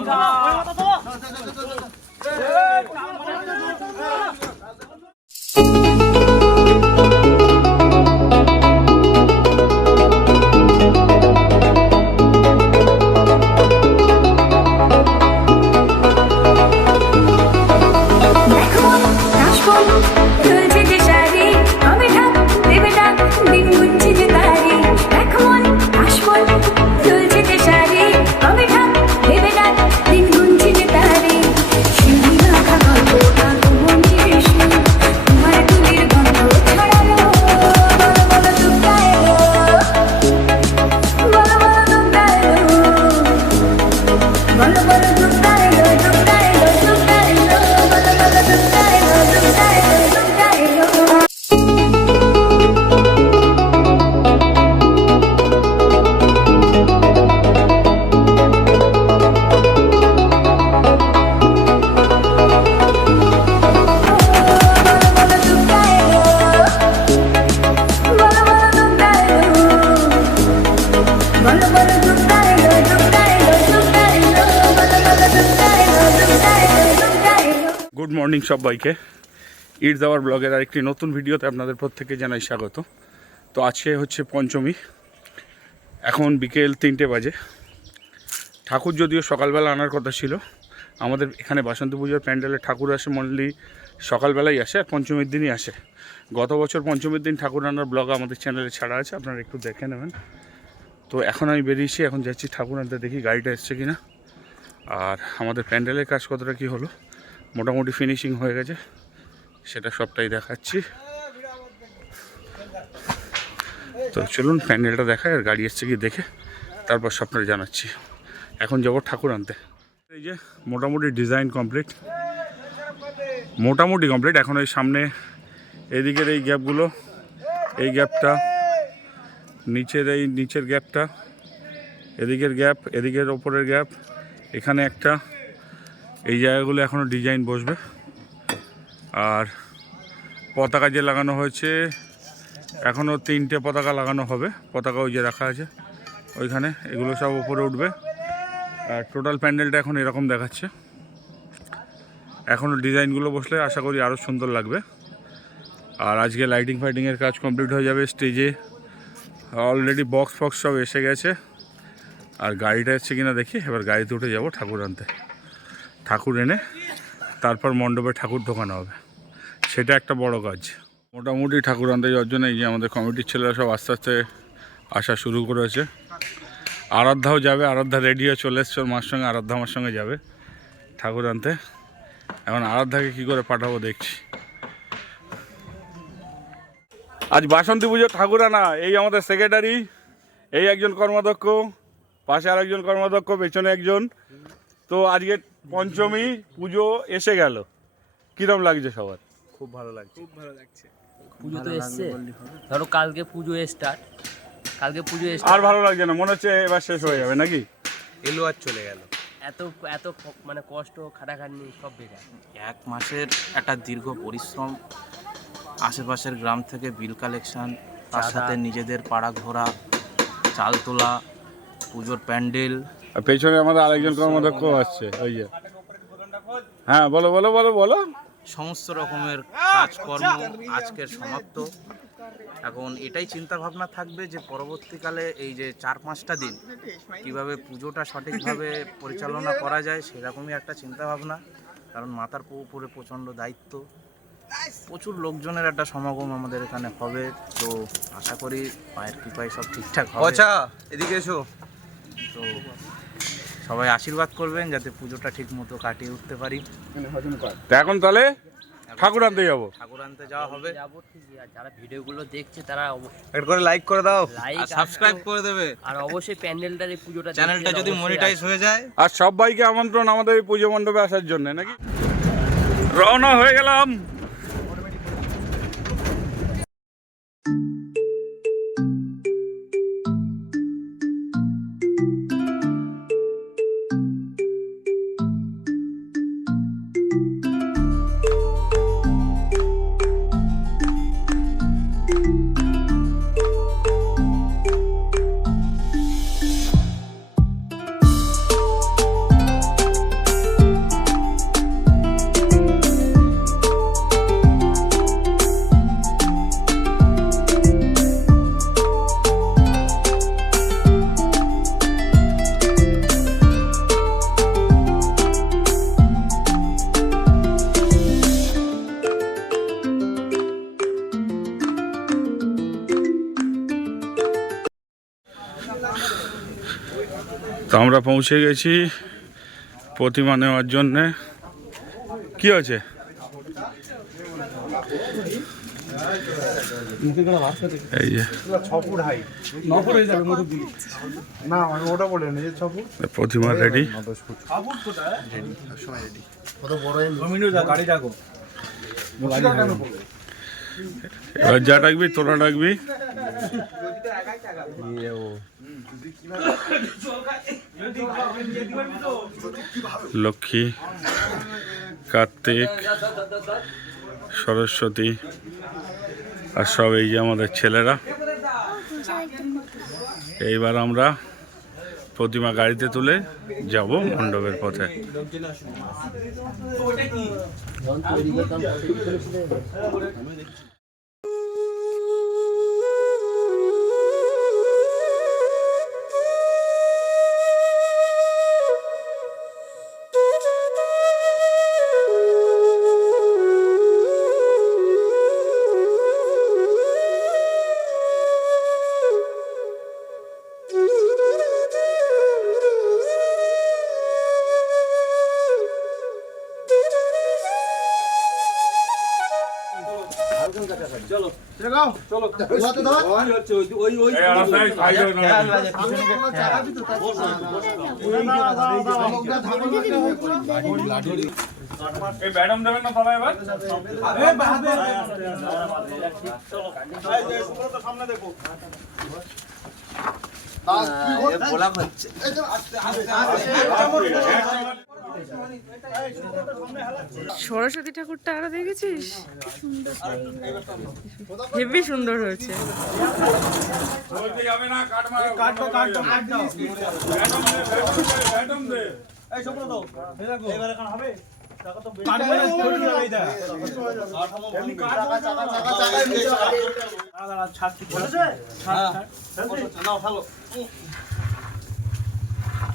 দেখো good morning সবাইকে। ইট দাওয়ার ব্লগের আরেকটি নতুন ভিডিওতে আপনাদের প্রত্যেকে জানাই স্বাগত। তো আজকে হচ্ছে পঞ্চমী। এখন বিকেল তিনটে বাজে। ঠাকুর যদিও সকালবেলা আনার কথা ছিল, আমাদের এখানে বাসন্তী পুজোর প্যান্ডেলে ঠাকুর আসে মনলি সকালবেলাই আসে আর পঞ্চমীর দিনই আসে। গত বছর পঞ্চমীর দিন ঠাকুর আনার ব্লগ আমাদের চ্যানেলে ছাড়া আছে, আপনারা একটু দেখে নেবেন। তো এখন আমি বেরিয়েছি, এখন যাচ্ছি ঠাকুর আনতে, দেখি গাড়িটা এসছে কিনা। আর আমাদের প্যান্ডেলের কাজ কতটা কী হলো? মোটামুটি ফিনিশিং হয়ে গেছে। সেটা সবটাই দেখাচ্ছি। তো চলুন প্যান্ডেলটা দেখায় আর গাড়ি এসছে কি দেখে, তারপর সবটা জানাচ্ছি। এখন যাব ঠাকুর আনতে। এই যে মোটামুটি ডিজাইন কমপ্লিট মোটামুটি কমপ্লিট এখন ওই সামনে এদিকের এই গ্যাপগুলো এই গ্যাপটা নিচের এই নিচের গ্যাপটা এদিকের গ্যাপ এদিকের ওপরের গ্যাপ এখানে একটা। এই জায়গাগুলো এখনও ডিজাইন বসবে। আর পতাকা যে লাগানো হয়েছে এখনও তিনটে পতাকা লাগানো হবে। পতাকা ওই যে রাখা আছে, ওইখানে। এগুলো সব উপরে উঠবে। আর টোটাল প্যান্ডেলটা এখন এরকম দেখাচ্ছে। এখনও ডিজাইনগুলো বসলে আশা করি আরও সুন্দর লাগবে। আর আজকে লাইটিং ফাইটিংয়ের কাজ কমপ্লিট হয়ে যাবে স্টেজে অলরেডি বক্স ফক্স সব এসে গেছে। আর গাড়িটা এসছে কিনা দেখি, এবার গাড়িতে উঠে যাব ঠাকুর আনতে। ঠাকুর এনে তারপর মণ্ডপে ঠাকুর ঢোকানো হবে। সেটা একটা বড় কাজ। মোটামুটি ঠাকুর আনতে যাওয়ার জন্য এই যে আমাদের কমিটির ছেলেরা সব আস্তে আস্তে আসা শুরু করেছে। আরাধ্যাও যাবে, আরাধ্যা রেডিও চলে এসছে মার সঙ্গে, আরাধ্যা আমার সঙ্গে যাবে ঠাকুর আনতে। এখন আরাধ্যাকে কী করে পাঠাবো দেখছি। আজ বাসন্তী পুজো ঠাকুর আনা, এই আমাদের সেক্রেটারি এই একজন কর্মাধ্যক্ষ, পাশে আর একজন কর্মাধ্যক্ষ, পেছনে একজন। তো আজকে পঞ্চমী পুজো এসে গেল। কিরম লাগছে সবার? খুব ভালো লাগছে। খুব ভালো লাগছে। পুজো তো এসছে। ধরো কালকে পুজো স্টার্ট কালকে পুজো আর ভালো লাগছে না? মনে হচ্ছে এবার শেষ হয়ে যাবে নাকি? এলো আর চলে গেল। এত এত মানে কষ্ট খাটাখাটনি সব বেকার। এক মাসের একটা দীর্ঘ পরিশ্রম আশেপাশের গ্রাম থেকে বিল কালেকশন তার সাথে নিজেদের পাড়া ঘোরা চাল তোলা পুজোর প্যান্ডেল আর পেছনে আমাদের আরেকজন কর্মাধ্যক্ষ আসছে ওই যে। হ্যাঁ বলো বলো বলো বলো। সমস্ত রকমের কাজকর্ম আজকের সমাপ্ত। এখন এটাই চিন্তা ভাবনা থাকবে যে পরবর্তীকালে এই যে চার পাঁচটা দিন কীভাবে পুজোটা সঠিকভাবে পরিচালনা করা যায় সেরকমই একটা চিন্তা ভাবনা কারণ মাতার উপরে প্রচণ্ড দায়িত্ব। প্রচুর লোকজনের একটা সমাগম আমাদের এখানে হবে। তো আশা করি পায়ের কৃপায় সব ঠিকঠাক হবে। আচ্ছা এদিকে এসো। তো সবাই আশীর্বাদ করবেন যাতে পুজোটা ঠিক মতো কাটিয়ে উঠতে পারি। তো এখন তাহলে ঠাকুর আনতে যাব। ঠাকুর আনতে যাওয়া হবে। যাব ঠিকই আর যারা ভিডিওগুলো দেখছে তারা একটা করে লাইক করে দাও। লাইক সাবস্ক্রাইব করে দেবে। আর অবশ্যই প্যান্ডেলটার এই পুজোটা চ্যানেলটা যদি মনিটাইজ হয়ে যায়। আর সবাইকে আমন্ত্রণ আমাদের এই পুজো মণ্ডপে আসার জন্য নাকি? রওনা হয়ে গেলাম। আমরা পৌঁছে গেছি প্রতিমা নেওয়ার জন্যে। কি আছে প্রতিমা রেডি এবার যা ডাকবি, তোরা ডাকবি। লক্ষ্মী, কার্তিক, সরস্বতী, আর সব এই যে আমাদের ছেলেরা। এইবার আমরা প্রতিমা গাড়িতে তুলে যাব মণ্ডপের পথে। ম্যাডাম দেবেন না সবাই এবার? সরস্বতী ঠাকুরটা আরও দেখেছিস হেভি সুন্দর হয়েছে।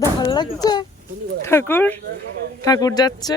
দা ভালো লাগছে? ঠাকুর? ঠাকুর যাচ্ছে।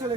চলে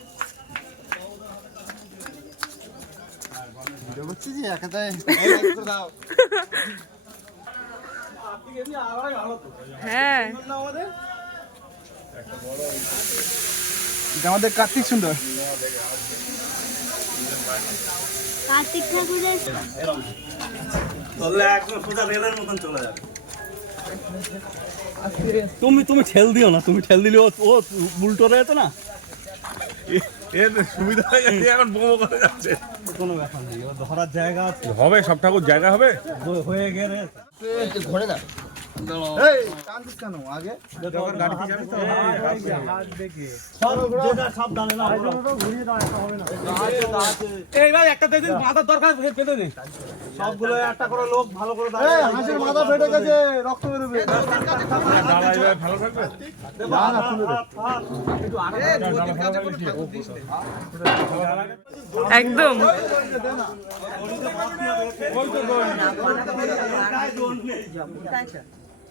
হ্যাঁ আমাদের কার্তিক সুন্দর কার্তিক ঠাকুরের তুমি তুমি ঠেল দিও না তুমি ঠেল দিলে ও ও উল্টো রয়েছে না এর সুবিধা হয়ে এখন বোমো করে যাচ্ছে। কোনো ব্যাপার নেই ধরার জায়গা আছে। হবে সব ঠাকুর জায়গা হবে? হয়ে গেলে না। এইবার একটা দিন মাথার দরকার পেতে নেই সবগুলো একটা করে লোক ভালো করে মাথা ফেটে গেছে রক্ত বেরোবে। ভালো থাকবে? না না তুলে দে। একদম।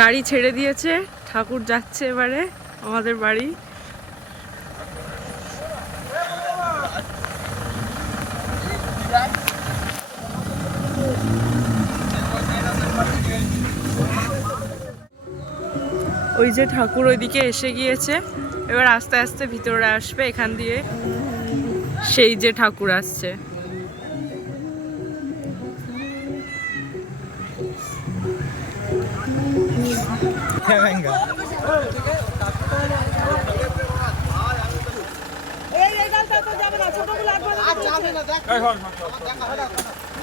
গাড়ি ছেড়ে দিয়েছে। ঠাকুর যাচ্ছে এবারে আমাদের বাড়ি। ওই যে ঠাকুর ওইদিকে এসে গিয়েছে। এবার আস্তে আস্তে ভিতরে আসবে এখান দিয়ে। সেই যে ঠাকুর আসছে। এই হল, হল, হল।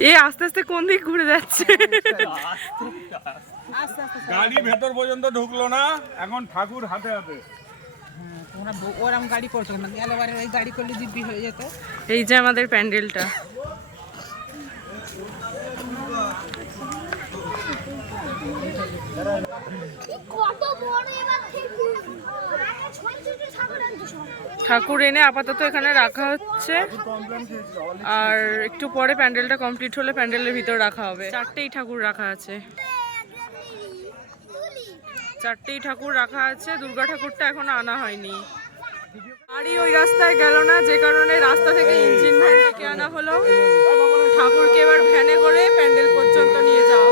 এ আস্তে আস্তে কোন দিক ঘুরে গাড়ি ভেতর পর্যন্ত ঢুকলো না, এখন ঠাকুর হাতে হাতে। ওরম গাড়ি না ওই গাড়ি করলে হয়ে যেত এই যে আমাদের প্যান্ডেলটা কত বড় এবার থেকে ছয় ছয়টা ঠাকুর আনছো সব ঠাকুর এনে আপাতত এখানে রাখা হচ্ছে। আর একটু পরে প্যান্ডেলটা কমপ্লিট হলে প্যান্ডেলের ভিতর রাখা হবে। চারটেই ঠাকুর রাখা আছে। চারটেই ঠাকুর রাখা আছে। দুর্গা ঠাকুরটা এখনও আনা হয়নি। গাড়ি ওই রাস্তায় গেল না, যে কারণে রাস্তা থেকে ইঞ্জিন ভ্যান ডেকে আনা হলো। ঠাকুরকে এবার ভ্যানে করে প্যান্ডেল পর্যন্ত নিয়ে যাওয়া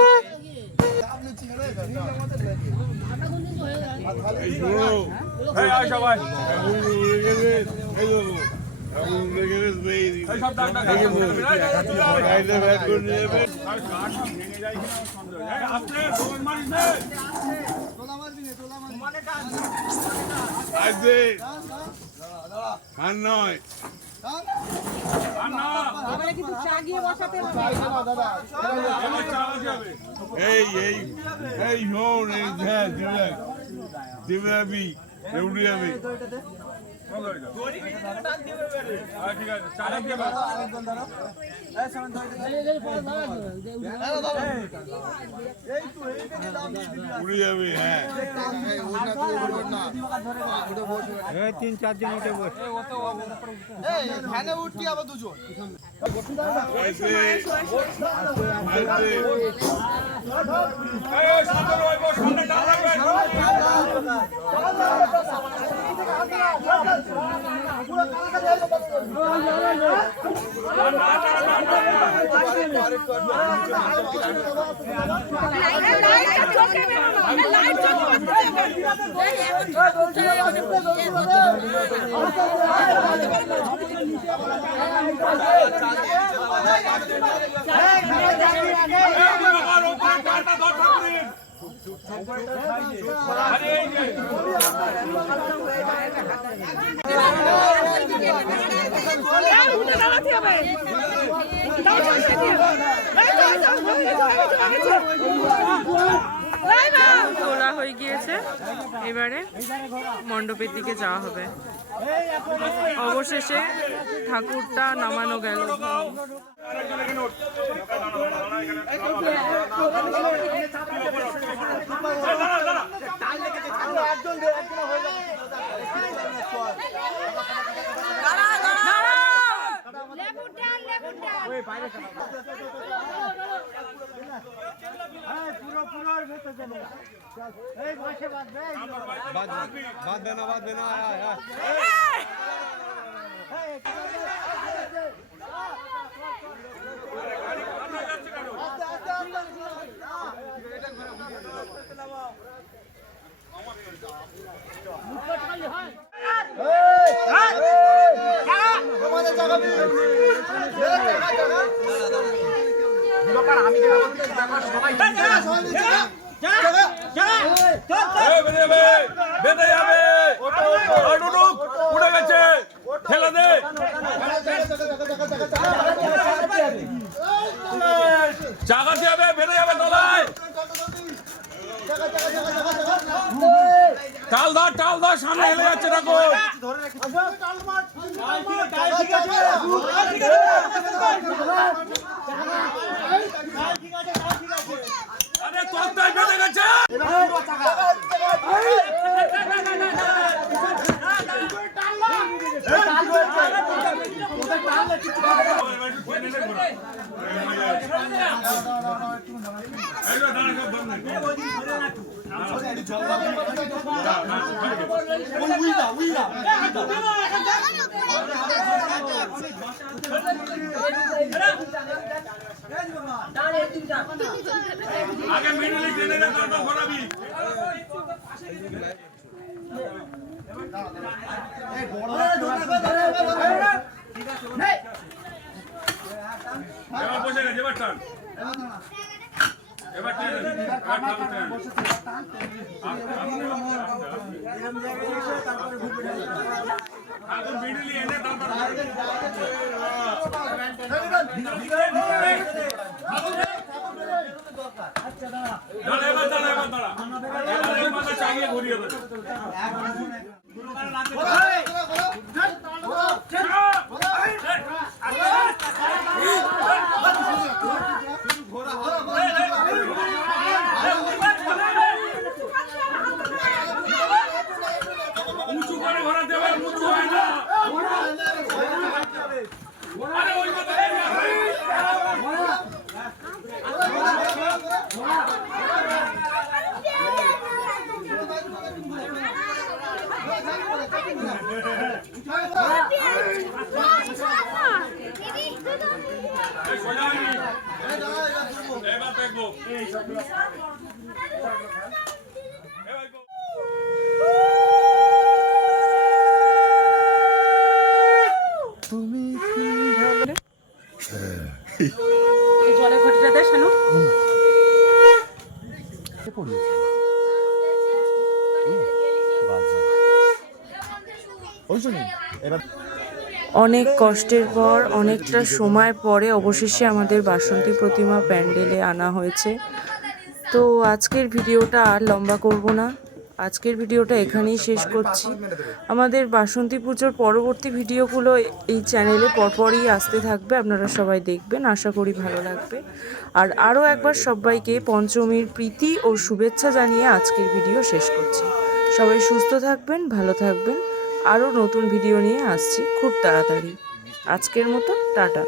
হবে এই এই এই, এই, শোন এই হ্যাঁ দেবে আমি তিন চার দিন উঠে বস আইসে এই, ওই সামনে ওই বস, সামনে ডাল রাখবেন। এই, বাবার উপরে টাটা দরকার দিন। আরে, এই যে, তোলা হয়ে গিয়েছে এবারে মণ্ডপের দিকে যাওয়া হবে অবশেষে ঠাকুরটা নামানো গেল একজন। বাঁধবে এই বাদ দেনা বাদ বেঁধে যাবে উড়ে গেছে ঠেলা দে জাগাতে যাবে বেঁধে যাবে তলায় টাল ধর টাল ধর সামনে হেলে যাচ্ছে দেখো। আরে তক্তায় বেঁধে গেছে। আগে মিডিলে টেনে না তারপর ঘোরাবি এবার বসে গেছে এবার টান। এবার এনে তারপর দাঁড়া। এবার দাঁড়া এবার দাঁড়া। এবার চাগিয়ে ঘুরিয়ে দেবে উঁচু করে ঘোরাতে হবে উঁচু হয় না আরে ওই কথা এই সোজা হয়নি। এবার এবার জলের ঘটিটা দেয় শানু অনেক কষ্টের পর, অনেকটা সময় পরে অবশেষে আমাদের বাসন্তী প্রতিমা প্যান্ডেলে আনা হয়েছে। তো আজকের ভিডিওটা আর লম্বা করব না। আজকের ভিডিওটা এখানেই শেষ করছি। আমাদের বাসন্তী পুজোর পরবর্তী ভিডিওগুলো এই চ্যানেলে পরপরই আসতে থাকবে, আপনারা সবাই দেখবেন, আশা করি ভালো লাগবে। আর আরও একবার সবাইকে পঞ্চমীর প্রীতি ও শুভেচ্ছা জানিয়ে আজকের ভিডিও শেষ করছি। সবাই সুস্থ থাকবেন, ভালো থাকবেন। আরও নতুন ভিডিও নিয়ে আসছি। খুব তাড়াতাড়ি। আজকের মতো টাটা।